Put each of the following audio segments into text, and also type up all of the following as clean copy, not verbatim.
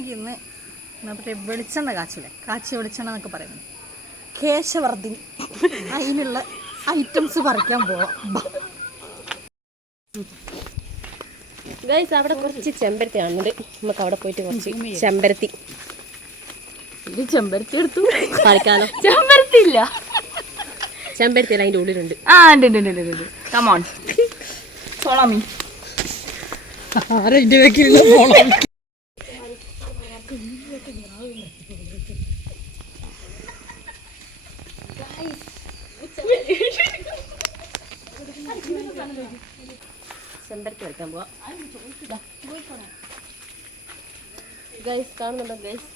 നമുക്ക് ഇന്ന് മറ്റേ വെളിച്ചെണ്ണ കാച്ചിയ വെളിച്ചെണ്ണ എന്നൊക്കെ പറയുന്നത് കേശവർദ്ധിനി അതിനുള്ള ഐറ്റംസ് പറിക്കാൻ പോവാം. ഗൈസ് അവിടെ കുറച്ച് ചെമ്പരത്തി കാണുന്നുണ്ട്. നമുക്ക് അവിടെ പോയിട്ട് കുറച്ച് ചെമ്പരത്തി എടുത്തു പറിക്കാനോ? ചെമ്പരത്തി ഇല്ല, ചെമ്പരത്തി അല്ല അതിൻ്റെ ഉള്ളിലുണ്ട്. കമോൺ സോളാമി ആരെന്റെ വെക്കില്ല സോളാമി. ചെമ്പരത്തി പറിക്കാൻ പോവാം. ഗൈസ് കാണുന്നുണ്ടോ ഗൈസ്?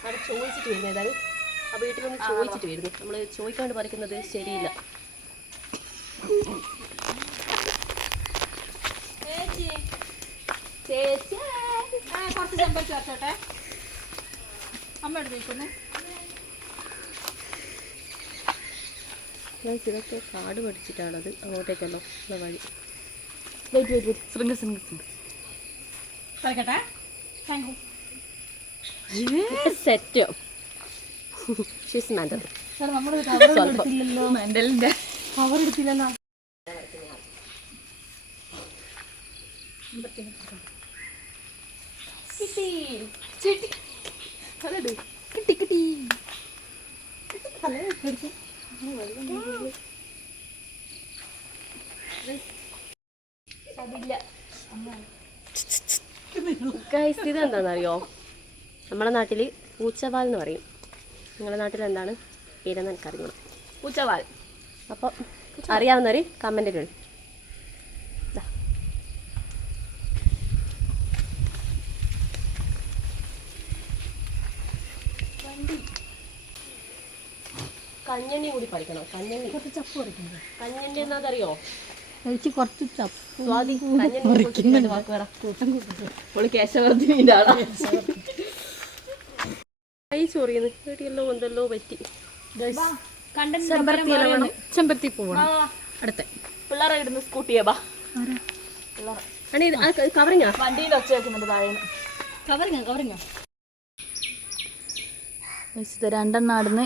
അവിടെ ചോദിച്ചിട്ട് വരുന്നു. ഏതായാലും ആ വീട്ടിലൊന്ന് ചോദിച്ചിട്ട് വരുന്നു. നമ്മൾ ചോദിക്കാണ്ട് പറിക്കുന്നത് ശരിയില്ല. കുറച്ച് ചെമ്പരത്തി വരച്ചോട്ടെ, അമ്മ എടുത്തേക്കുന്നു. ഇതൊക്കെ കാട് പഠിച്ചിട്ടാണത്. അങ്ങോട്ടേക്കല്ലോ വഴി. സെറ്റോ മെന്റലിന്റെ കവർ എടുത്തില്ലല്ലോ. ഇതെന്താണെന്നറിയോ? നമ്മുടെ നാട്ടിൽ പൂച്ചവാൽ എന്ന് പറയും. നിങ്ങളുടെ നാട്ടിൽ എന്താണ് പേരെന്ന് എനിക്കറിയണം. പൂച്ചവാൽ. അപ്പോൾ അറിയാവുന്നവർ കമൻറ്റിൽ ഇടും. കഞ്ഞണ്ണി കൂടി പഠിക്കണം. കഞ്ഞണ്ണി കുറച്ച് ചപ്പ് പറിക്കുന്നത്. കഞ്ഞണ്ണി എന്നാതറിയോ? എനിക്ക് കുറച്ച് ചപ്പ് സ്വാതി കേശവർദ്ധിനിന്റെ ആളാണ്. കൈ ചൊറിയുന്നു. എവിടെയല്ലോ എന്തെല്ലോ പറ്റി. ചെമ്പരത്തി പോവണം. അടുത്ത പിള്ളേരെ ഇടുന്ന സ്കൂട്ടിയാ ബാ. കവറിങ്ങാ വണ്ടിയിൽ ഒച്ച വെക്കുന്നുണ്ട് താഴെ. കവറിങ്ങ രണ്ടെണ്ണാടുന്ന്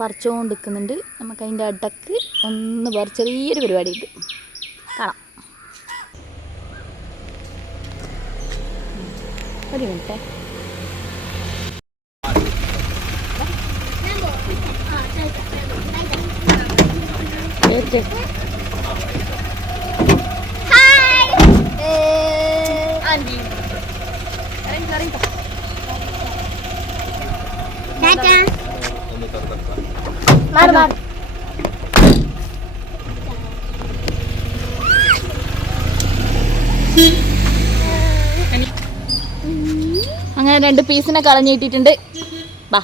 പറിച്ചുകൊണ്ടിരിക്കുന്നുണ്ട്. നമുക്ക് അതിൻ്റെ ഇടക്ക് ഒന്ന് വേറെ ചെറിയൊരു പരിപാടി ഉണ്ട്, കാണാം. ഒരു മിനിറ്റ്. അങ്ങനെ 2 പീസിനെ കളഞ്ഞിട്ടിട്ടുണ്ട്. ബാ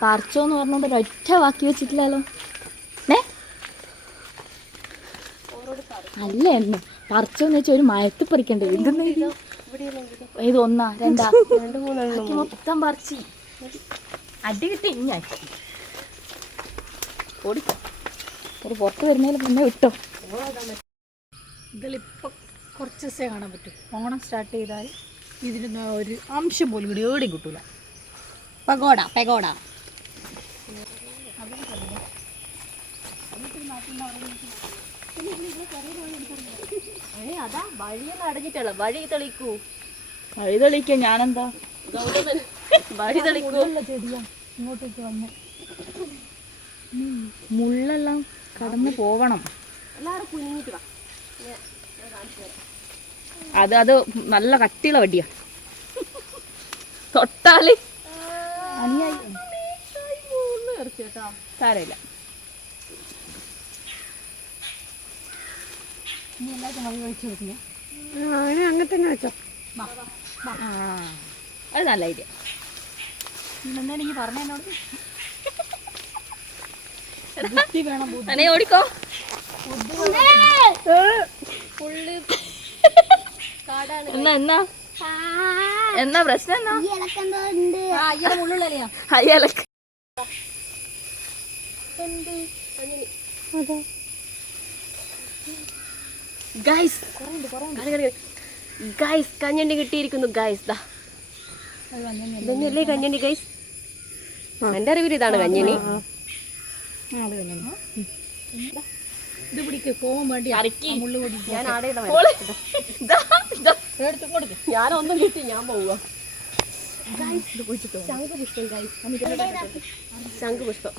പറിച്ചോന്ന് പറഞ്ഞോണ്ട് ഒരൊറ്റ വാക്കി വെച്ചിട്ടില്ലല്ലോ. അല്ല എന്നെ പറിച്ചോന്ന് വെച്ചാൽ ഒരു മയത്ത് പറിക്കണ്ടേ? എന്തെന്ന് ഇത് 1 2 മൊത്തം പറിച്ച് അടി കിട്ടി. ഇഞ്ഞാക്കി ഓടിക്കോ. ഒരു പുറത്ത് വരുന്നതിന് മുന്നേ വിട്ടോ. ഇതിലിപ്പോൾ കുറച്ച് ദിവസമേ കാണാൻ പറ്റും. ഓണം സ്റ്റാർട്ട് ചെയ്താൽ ഇതിന് ഒരു അംശം പോലും കൂടി എവിടെയും കിട്ടൂല. പഗോഡ അതാ വഴിയൊന്നും അടഞ്ഞിട്ടല്ല. വഴി തെളിക്കൂ. വഴി തെളിക്കാൻ ഞാനെന്താ വഴി തെളിക്കൂ. ചെടിയാ ഇങ്ങോട്ടേക്ക് വന്ന് മുള്ളെല്ലാം കടന്ന് പോവണം. എല്ലാവരും കുഞ്ഞിട്ട് വാ. അത് നല്ല കട്ടിയുള്ള വടിയാ. തൊട്ടാല് സാരമില്ല. അങ്ങനെ തന്നെ വെച്ചോ. അത് നല്ല ഐഡിയ. എന്തായാലും പറഞ്ഞോട് ഓടിക്കോ. എന്നാ പ്രശ്നം എന്നാ? ഗൈസ് ഗൈസ് കഞ്ഞണ്ടി കിട്ടിയിരിക്കുന്നു ഗൈസ്. ദാ ഇതൊന്നുമല്ലേ കഞ്ഞണ്ടി ഗൈസ്? എൻ്റെ അറിവിൽ ഇതാണ് കഞ്ഞണി. ഞാനൊന്നും കിട്ടി, ഞാൻ പോവുക. ശംഖുപുഷ്പം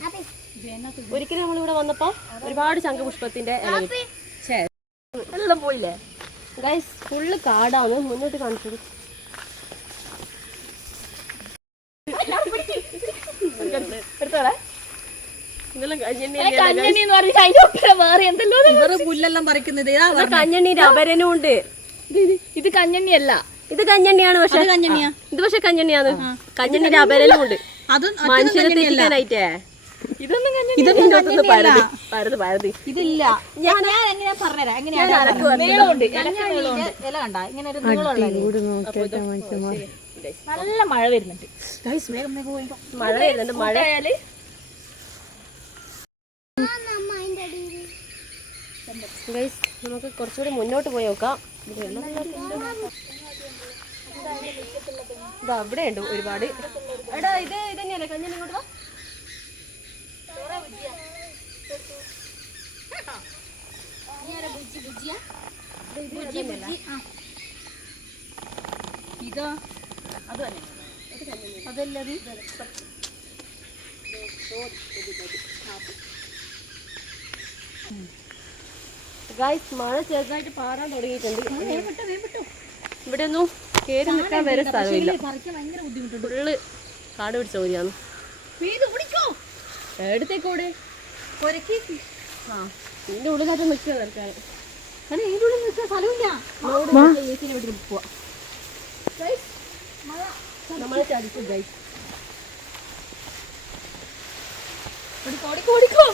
ഒരിക്കലും നമ്മളിവിടെ വന്നപ്പോ ഒരുപാട് ശംഖുപുഷ്പത്തിന്റെ എല്ലാം പോയില്ലേ ഗൈസ്? ഫുള്ള് കാടാണ്. മുന്നോട്ട് കാണിച്ചത് പുല്ലെല്ലാം പറിക്കുന്നത് കഞ്ഞണ്ണീന്റെ അപരനും ഉണ്ട്. ഇത് കഞ്ഞണ്ണിയല്ല, ഇത് കഞ്ഞണ്ണിയാണ്. പക്ഷെ ഇത് പക്ഷെ കഞ്ഞണ്ണിയാണ്. കഞ്ഞണ്ണിന്റെ അപരനും ഉണ്ട്. മനുഷ്യരെ തെറ്റിക്കാനായിട്ടേ ഇതൊന്നും പരത് ഇതില്ല. ഞാൻ എങ്ങനെയാ പറഞ്ഞുതരാം. നല്ല മഴ വരുന്നുണ്ട്. മഴ വരുന്നുണ്ട്. മഴ ഗൈസ് നമുക്ക് കുറച്ചുകൂടി മുന്നോട്ട് പോയി നോക്കാം. ഇത് അവിടെ ഉണ്ട് ഒരുപാട്. എടാ ഇത് തന്നെയല്ലേ കഞ്ഞി? ഇങ്ങോട്ട് വാ. ഇതോ അതല്ലത്. ഗൈസ് മഴ ചെറുതായിട്ട് പാറാൻ തുടങ്ങിയിട്ടുണ്ട്. ഇവിടെ ഒന്നും കയറി നിൽക്കാൻ വരെ സ്ഥലമില്ല. ഫുള്ള് കാട് പിടിച്ച പോലെയാണ്. എടുത്തേക്കോടെ ഇതിന്റെ ഉള്ളിലായിട്ട് നിൽക്കുക നിൽക്കാൻ. ഇതിന്റെ ഉള്ളിൽ നിൽക്കാൻ സ്ഥലമില്ല. പോവാ നമ്മളെ ചതിച്ചു ഗൈസ്. ഓടിക്കോ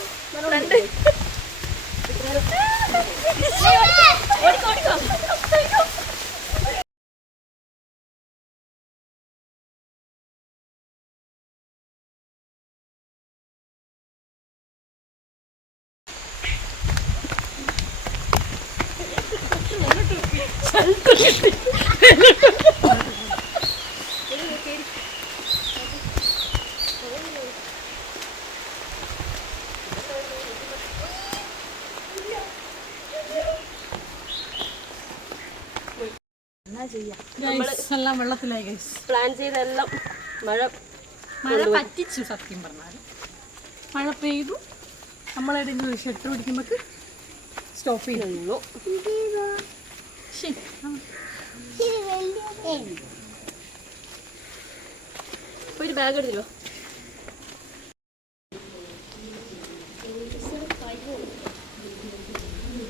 വെള്ളത്തിലായി. പ്ലാൻ ചെയ്തെല്ലാം മഴ പറ്റിച്ചു. സത്യം പറഞ്ഞാൽ മഴ പെയ്തു. നമ്മളെവിടെയെങ്കിലും ഷെട്ടർ പിടിക്കുമ്പോൾ സ്റ്റോപ്പ് ചെയ്യുന്നു. ഒരു ബാഗ് എടുത്തില്ലോ.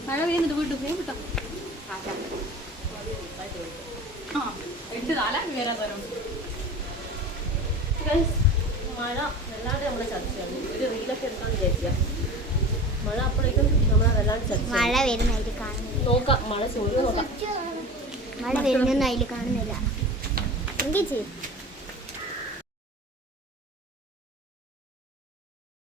മഴ പെയ്യുന്നുണ്ട്. വീണ്ടും കേട്ടോ. മഴ വല്ലാണ്ട് നമ്മളെ ചർച്ചയാണ്. ഒരു റീലൊക്കെ എടുക്കാൻ വിചാരിക്കുക. മഴ അപ്പോഴേക്കും നമ്മളെ വല്ലാണ്ട് ചർച്ച. മഴ വരുന്നതിൽ കാണുന്നില്ല. നോക്കാം മഴ ചോദിച്ചു നോക്കാം. മഴ വരുന്നൊന്നും അതിൽ കാണുന്നില്ല. എങ്കിൽ ചെയ്യും.